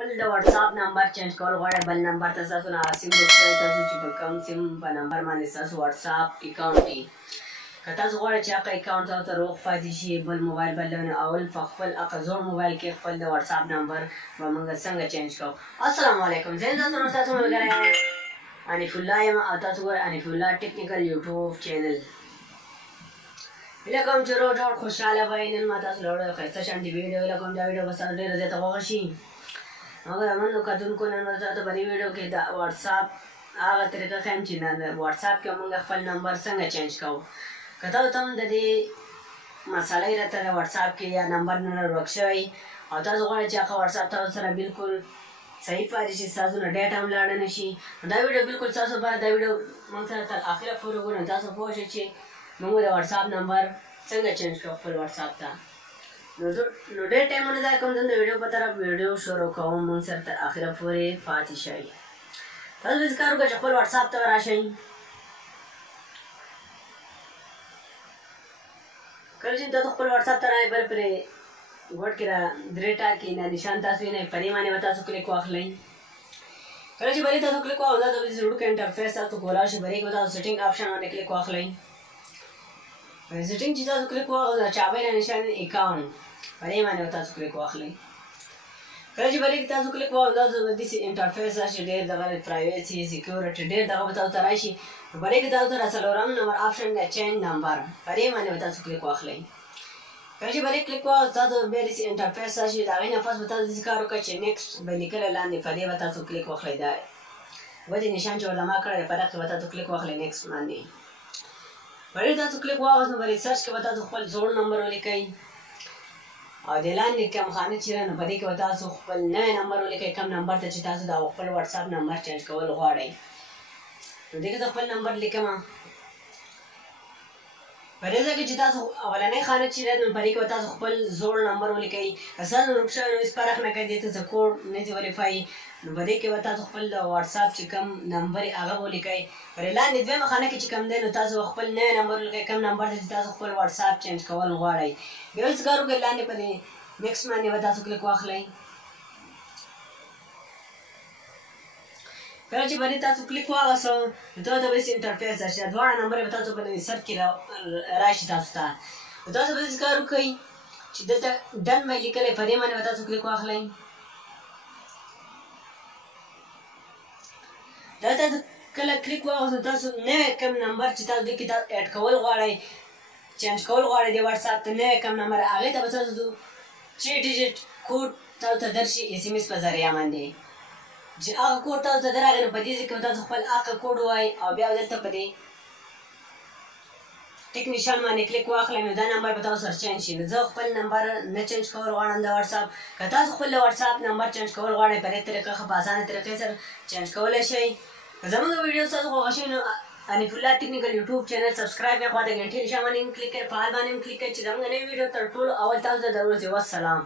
د WhatsApp نمبر چینج کول غواړئ بل نمبر ته ستاسو نه سیم بک شوی تاسو چې په کوم سیم په نمبر باندې ستاسو WhatsApp اکاونټ وي که تاسو غواړئ چې هغه اکاونټ تاسو روغ پاتې شي بل موبایل بدلوئ اول په خپل هغه زوړ موبایل کې خپل د WhatsApp نمبر به موږ څنګه چینج کوو. السلام علیکم زه تاسو ستاسو ملګری انیف الله یم او تاسو ګورئ انیف الله ټیکنیکل یوټیوب چینل. هیله کوم چې روغ جوړ خوشحاله وئ. نن ما تاسو له وړاندې ښایسته شانتي ویډیو هیله کوم دا ویډیو به ستاسو ډېره زیاته خوښه شي. هغه منو کتونکو نن به تاسو په دې ویډیو کې د WhatsApp هغه طریقه ښیم چې WhatsApp کې موږ خپل نمبر څنګه چینج کوو. که تاسو هم د دې مسئلې راته د WhatsApp کې یا نمبر نه ورک شوی او تاسو غواړئ چې هغه WhatsApp تاسو سره بالکل صحیح پاتې شي ستاسو نه ډیټا هم لاړه نه شي دا ویډیو بالکل ستاسو لپاره دا ویډیو موږ سره تر اخره پورې وګورئ تاسو پوه شئ چې موږ د WhatsApp نمبر څنګه چینج کوو خپل WhatsApp ته. نو ډېر ټایم ونه ضایع کوم. د ویډیو په طرف ویډیو شروع کوم. موږ سره تر اخره پورې پاتې شئ. تاسو به کار وکړئ چې خپل WhatsApp ته راشئ. کله چې تاسو خپل WhatsApp ته راشئ بل پرې ګوټ کې را درې ټاکي نه نشان تاسو یې نه په دې باندې به تاسو کلیک واخلئ. کله چې بلې تاسو کلیک واخلئ دا به وړوکی انټرفیس تاسو کولی شي بلې کې به تاسو سیټینګ آپشن باندې کلیک واخلئ. سیټینګ چې تاسو کلیک واخلئ د چابۍ نه نشان اکاونټ په دې باندې به تاسو کلیک واخلئ. کله چې بلې کې تاسو کلیک واخلئ دا داسې انټرفیس راشي ډېر دغه پرایویسي سیکیورټي ډېر دغه به تاسو ته راشي. بلې کې تاسو ته څلورم نمبر آپشن دی چینج نمبر په دې باندې به تاسو کلیک واخلئ. کله چې بلې کلیک واخلئ تاسو بیا داسې انټرفیس راشي د هغې نه پس به تاسو داسې کار وکړئ چې نیکسټ به لیکلی لاندې په دې به تاسو کلیک واخلئ. دا ودې نشان چې ورته ما کړی دی په دغه کې به تاسو کلیک واخلئ نیکسټ باندې. بلې تاسو کلیک واخلئ نو بلې سرچ کې به تاسو خپل زوړ نمبر ولیکئ او د لاندې کوم خانه چې نو په دې کې به تاسو خپل نوی نمبر ولیکئ کوم نمبر ته چې تاسو د خپل WhatsApp نمبر چینج کول غواړئ. نو دې کې زه خپل نمبر لیکم. په دې ځای کې چې تاسو اولنۍ خانه چې ده نو په دې کې به تاسو خپل زوړ نمبر ولیکئ. که ستاسو ورک شوی نو هېڅ فرق نه کوي دې ته څه کوډ نه ځي وریفای. نو په دې کې به تاسو خپل د WhatsApp چې کوم نمبر هغه ولیکئ. پر لاندې دویمه خانه کې چې کوم دی نو تاسو خپل نوی نمبر ولیکئ کوم نمبر ته چې تاسو خپل WhatsApp چینج کول غواړئ. بیا هېڅ کار وکړئ لاندې په دې نیکسټ باندې به تاسو کلیک واخلئ. کله چې باندې تاسو کلیک واغسو نو تاسو ته به داسې انټرفیس راشي دواړه نمبر به تاسو په سر کې راشي تاسو ته. نو تاسو به داسې کار وکړئ چې دلته ډن مې لیکلی په دې باندې به تاسو کلیک واخلئ. دلته کله کلیک واغسو تاسو نوی کوم نمبر چې تاسو دې کې اډ کول غواړئ چینج کول غواړئ د WhatsApp ته نوی کوم نمبر هغې ته به تاسو 3 ډیجټ کوډ تاسو ته درشي SMS په ذریعه باندې چې هغه کوډ تاسو ته درغلی نو په دې ځای کې به تاسو خپل هغه کوډ ووایئ او بیا به دلته په دې ټیک نشان باندې کلیک واخلئ نو دا نمبر به تاسو سره چینج شي. نو زه خپل نمبر نه چینج کول غواړم د WhatsApp. که تاسو خپل د WhatsApp نمبر چینج کول غواړئ په دې طریقه ښه په اسانه طریقې سره چینج کولی شئ. که زموږ ویډیو ستاسو خوښه شوي نو انیف الله ټیکنیکل یوټیوب چینل سبسکرایب کړئ خواته ګنټې نشان باندې هم کلیک کړئ په حال باندې هم کلیک کړئ چې زموږ نوې ویډیو تر ټولو اول تاسو ته در ورسي. والسلام.